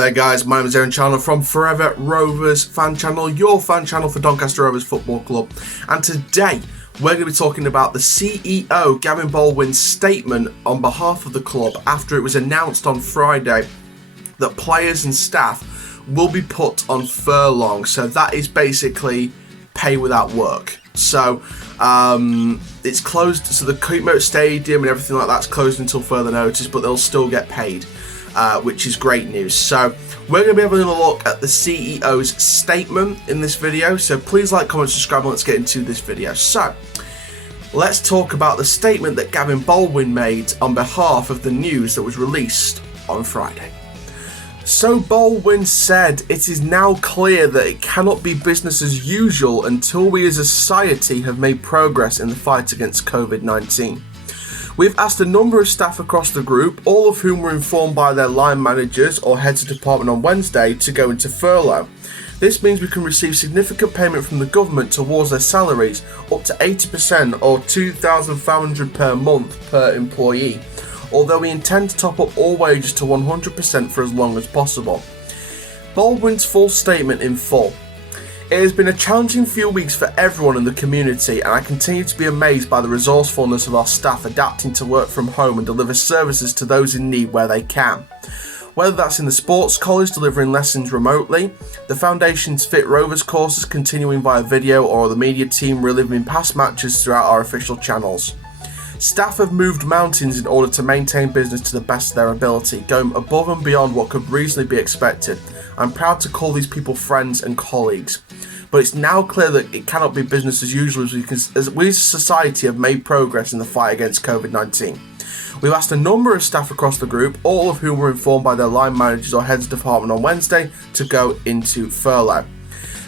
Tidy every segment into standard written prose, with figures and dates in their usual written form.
there guys, my name is Aaron Chandler from Forever Rovers fan channel, your fan channel for Doncaster Rovers Football Club, and today we're going to be talking about the CEO Gavin Baldwin's statement on behalf of the club after it was announced on Friday that players and staff will be put on furlough. So that is basically pay without work. So it's closed, so the Coutts Stadium and everything like that's closed until further notice, but they'll still get paid. Which is great news. So we're going to be having a look at the CEO's statement in this video. So please like, comment, subscribe, and let's get into this video. So let's talk about the statement that Gavin Baldwin made on behalf of the news that was released on Friday. So Baldwin said, "It is now clear that it cannot be business as usual until we as a society have made progress in the fight against COVID-19. We've asked a number of staff across the group, all of whom were informed by their line managers or heads of department on Wednesday, to go into furlough. This means we can receive significant payment from the government towards their salaries, up to 80% or $2,500 per month per employee, although we intend to top up all wages to 100% for as long as possible." Baldwin's full statement in full. "It has been a challenging few weeks for everyone in the community, and I continue to be amazed by the resourcefulness of our staff adapting to work from home and deliver services to those in need where they can. Whether that's in the sports college delivering lessons remotely, the Foundation's Fit Rovers courses continuing via video, or the media team reliving past matches throughout our official channels. Staff have moved mountains in order to maintain business to the best of their ability, going above and beyond what could reasonably be expected. I'm proud to call these people friends and colleagues. But it's now clear that it cannot be business as usual as we as a society have made progress in the fight against COVID-19. We've asked a number of staff across the group, all of whom were informed by their line managers or heads of department on Wednesday, to go into furlough.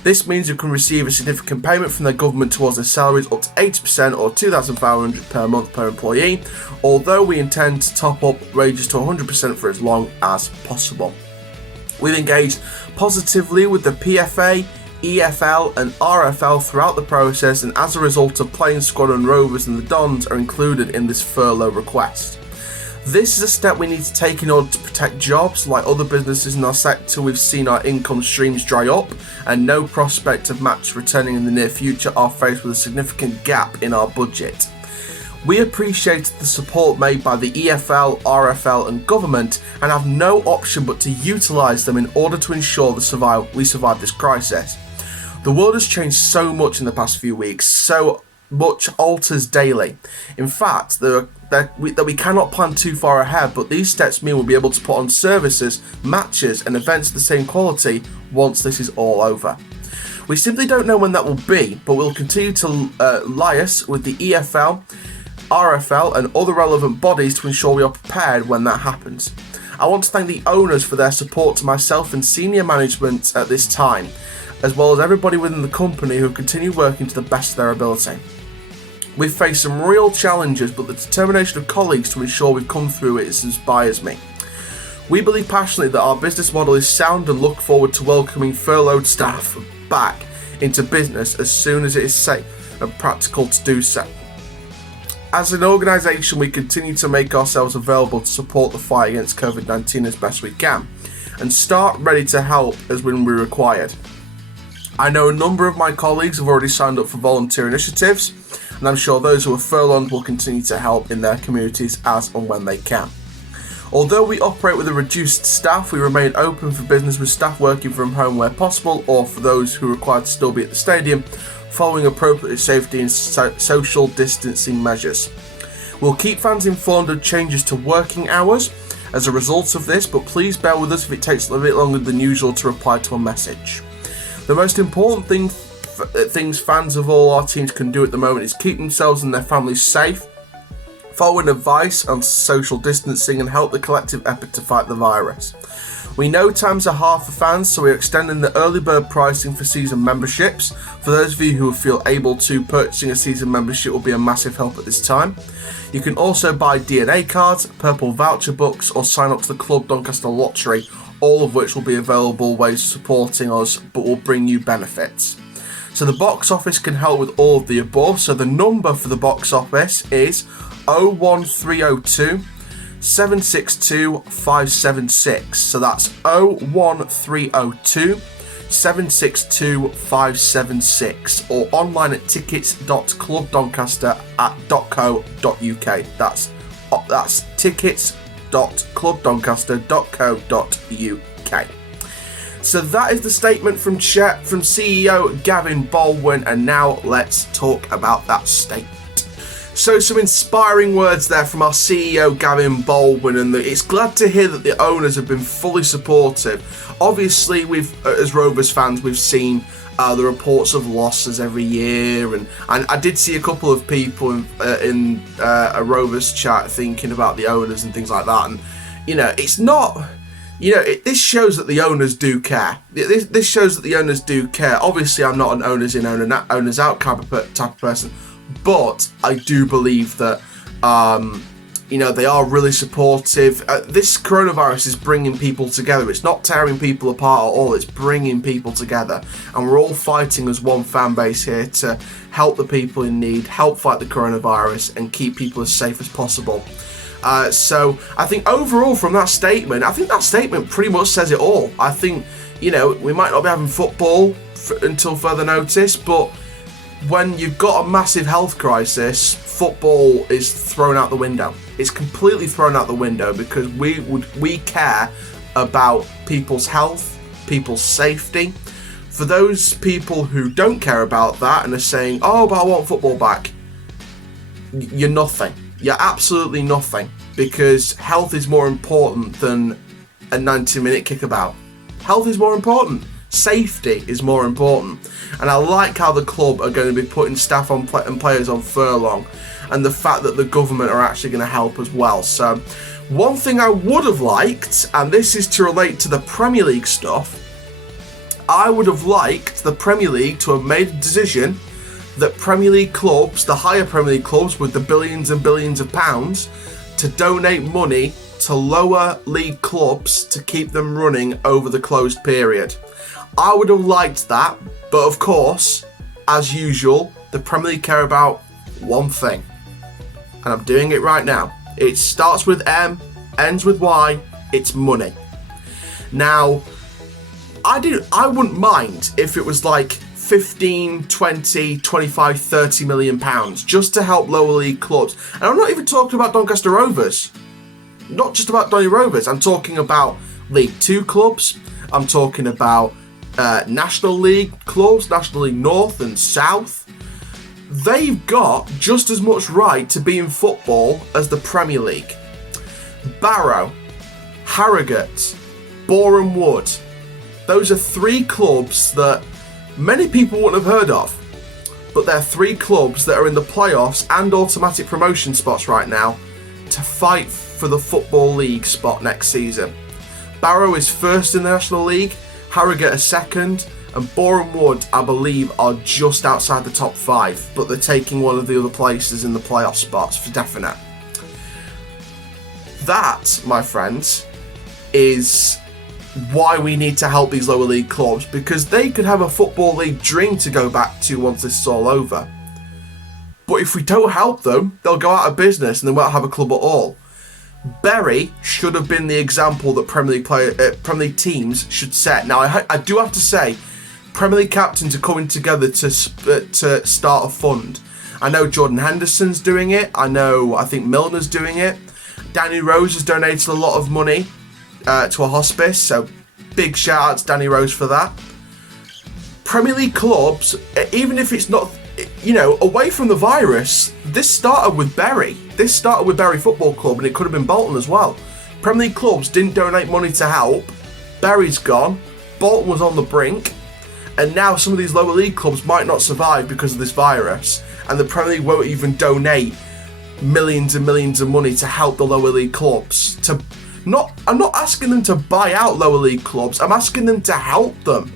This means you can receive a significant payment from the government towards their salaries, up to 80% or $2,500 per month per employee, although we intend to top up wages to 100% for as long as possible. We've engaged positively with the PFA, EFL and RFL throughout the process, and as a result of playing squadron Rovers and the Dons are included in this furlough request. This is a step we need to take in order to protect jobs. Like other businesses in our sector, we've seen our income streams dry up, and no prospect of match returning in the near future are faced with a significant gap in our budget. We appreciate the support made by the EFL, RFL and government, and have no option but to utilise them in order to ensure we survive this crisis. The world has changed so much in the past few weeks, so much alters daily. In fact, that we cannot plan too far ahead, but these steps mean we'll be able to put on services, matches and events of the same quality once this is all over. We simply don't know when that will be, but we'll continue to liaise with the EFL, RFL and other relevant bodies to ensure we are prepared when that happens. I want to thank the owners for their support to myself and senior management at this time, as well as everybody within the company who continue working to the best of their ability. We've faced some real challenges, but the determination of colleagues to ensure we've come through it inspires me. We believe passionately that our business model is sound and look forward to welcoming furloughed staff back into business as soon as it is safe and practical to do so. As an organisation, we continue to make ourselves available to support the fight against COVID-19 as best we can, and start ready to help as when we're required. I know a number of my colleagues have already signed up for volunteer initiatives, and I'm sure those who are furloughed will continue to help in their communities as and when they can. Although we operate with a reduced staff, we remain open for business with staff working from home where possible, or for those who require to still be at the stadium, following appropriate safety and social distancing measures. We'll keep fans informed of changes to working hours as a result of this, but please bear with us if it takes a little bit longer than usual to reply to a message. The most important things fans of all our teams can do at the moment is keep themselves and their families safe, following advice on social distancing, and help the collective effort to fight the virus. We know times are hard for fans, so we're extending the early bird pricing for season memberships. For those of you who feel able to, purchasing a season membership will be a massive help at this time. You can also buy DNA cards, purple voucher books, or sign up to the Club Doncaster Lottery, all of which will be available ways of supporting us, but will bring you benefits. So the box office can help with all of the above. So the number for the box office is 01302 762 576. So that's 01302 762 576, or online at tickets.clubdoncaster.co.uk. That's tickets.clubdoncaster.co.uk. So that is the statement from CEO Gavin Baldwin, and now let's talk about that statement. So some inspiring words there from our CEO Gavin Baldwin, and it's glad to hear that the owners have been fully supportive. Obviously, as Rovers fans, we've seen the reports of losses every year, and I did see a couple of people in a Rovers chat thinking about the owners and things like that, and it's not. This shows that the owners do care. This shows that the owners do care. Obviously, I'm not an owners in, owners out type of person, but I do believe that, they are really supportive. This coronavirus is bringing people together. It's not tearing people apart at all. It's bringing people together. And we're all fighting as one fan base here to help the people in need, help fight the coronavirus, and keep people as safe as possible. So I think overall from that statement, pretty much says it all. I think, we might not be having football until further notice, but when you've got a massive health crisis, football is thrown out the window. It's completely thrown out the window because we care about people's health, people's safety. For those people who don't care about that and are saying, oh, but I want football back, you're nothing. You're absolutely nothing, because health is more important than a 90-minute kickabout. Health is more important. Safety is more important. And I like how the club are going to be putting staff and players on furlough, and the fact that the government are actually going to help as well. So one thing I would have liked, and this is to relate to the Premier League stuff, I would have liked the Premier League to have made a decision that Premier League clubs, the higher Premier League clubs with the billions and billions of pounds, to donate money to lower league clubs to keep them running over the closed period. I would have liked that, but of course, as usual, the Premier League care about one thing, and I'm doing it right now. It starts with M, ends with Y, it's money. Now, I wouldn't mind if it was like 15, 20, 25, 30 million pounds just to help lower league clubs. And I'm not even talking about Doncaster Rovers. Not just about Donny Rovers. I'm talking about League 2 clubs. I'm talking about National League clubs, National League North and South. They've got just as much right to be in football as the Premier League. Barrow, Harrogate, Boreham Wood. Those are three clubs that many people wouldn't have heard of, but they're three clubs that are in the playoffs and automatic promotion spots right now to fight for the Football League spot next season. Barrow is first in the National League, Harrogate are second, and Boreham Wood, I believe, are just outside the top 5, but they're taking one of the other places in the playoff spots for definite. That, my friends, is why we need to help these lower league clubs, because they could have a Football League dream to go back to once this is all over. But if we don't help them, they'll go out of business and they won't have a club at all. Bury should have been the example that Premier League teams should set. Now, I do have to say, Premier League captains are coming together to start a fund. I know Jordan Henderson's doing it. I think Milner's doing it. Danny Rose has donated a lot of money to a hospice, so big shout out to Danny Rose for that. Premier League clubs, even if it's not, away from the virus, this started with Bury. This started with Bury Football Club, and it could have been Bolton as well. Premier League clubs didn't donate money to help. Bury's gone. Bolton was on the brink. And now some of these lower league clubs might not survive because of this virus, and the Premier League won't even donate millions and millions of money to help the lower league clubs. I'm not asking them to buy out lower league clubs. I'm asking them to help them.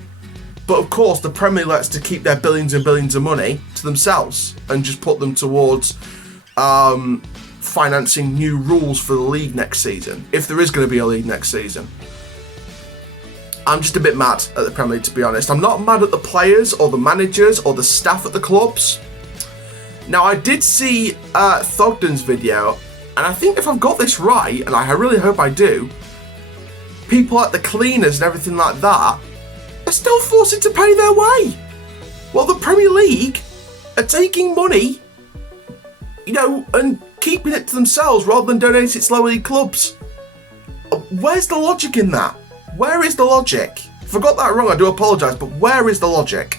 But of course, the Premier League likes to keep their billions and billions of money to themselves and just put them towards financing new rules for the league next season, if there is going to be a league next season. I'm just a bit mad at the Premier League, to be honest. I'm not mad at the players or the managers or the staff at the clubs. Now, I did see Thogden's video, And I think if I've got this right, and I really hope I do, people like the cleaners and everything like that are still forced to pay their way. While the Premier League are taking money, and keeping it to themselves rather than donating it to lower league clubs. Where's the logic in that? Where is the logic? If I got that wrong, I do apologise, but where is the logic?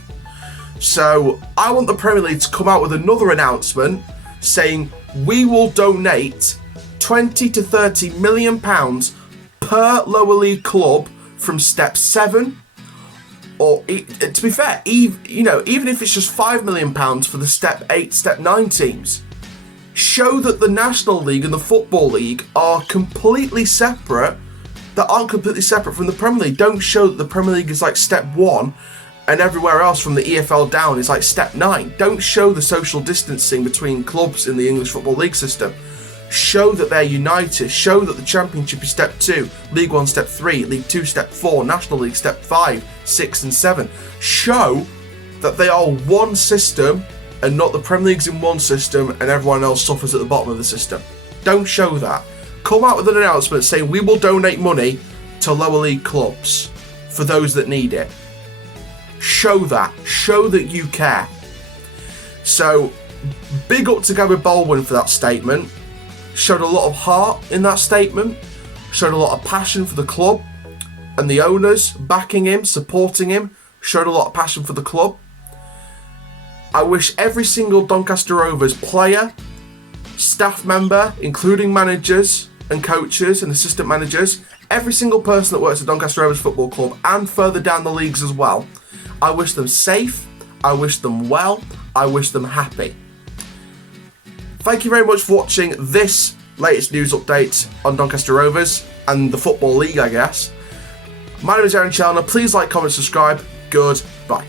So I want the Premier League to come out with another announcement saying we will donate 20 to 30 million pounds per lower league club from step 7, or to be fair, even if it's just 5 million pounds for the step 8, step 9 teams. Show that the National League and the Football League are completely separate, that aren't completely separate from the Premier League. Don't show that the Premier League is like step 1 and everywhere else from the EFL down is like step 9. Don't show the social distancing between clubs in the English Football League system. Show that they're united. Show that the Championship is step 2, League 1 step 3, League 2 step 4, National League step 5, 6 and 7. Show that they are one system and not the Premier League's in one system and everyone else suffers at the bottom of the system. Don't show that. Come out with an announcement saying we will donate money to lower league clubs for those that need it. Show that. Show that you care. So, big up to Gavin Baldwin for that statement. Showed a lot of heart in that statement. Showed a lot of passion for the club and the owners backing him, supporting him. Showed a lot of passion for the club. I wish every single Doncaster Rovers player, staff member, including managers and coaches and assistant managers, every single person that works at Doncaster Rovers Football Club and further down the leagues as well, I wish them safe, I wish them well, I wish them happy. Thank you very much for watching this latest news update on Doncaster Rovers and the Football League, I guess. My name is Aaron Challoner. Please like, comment, subscribe. Goodbye.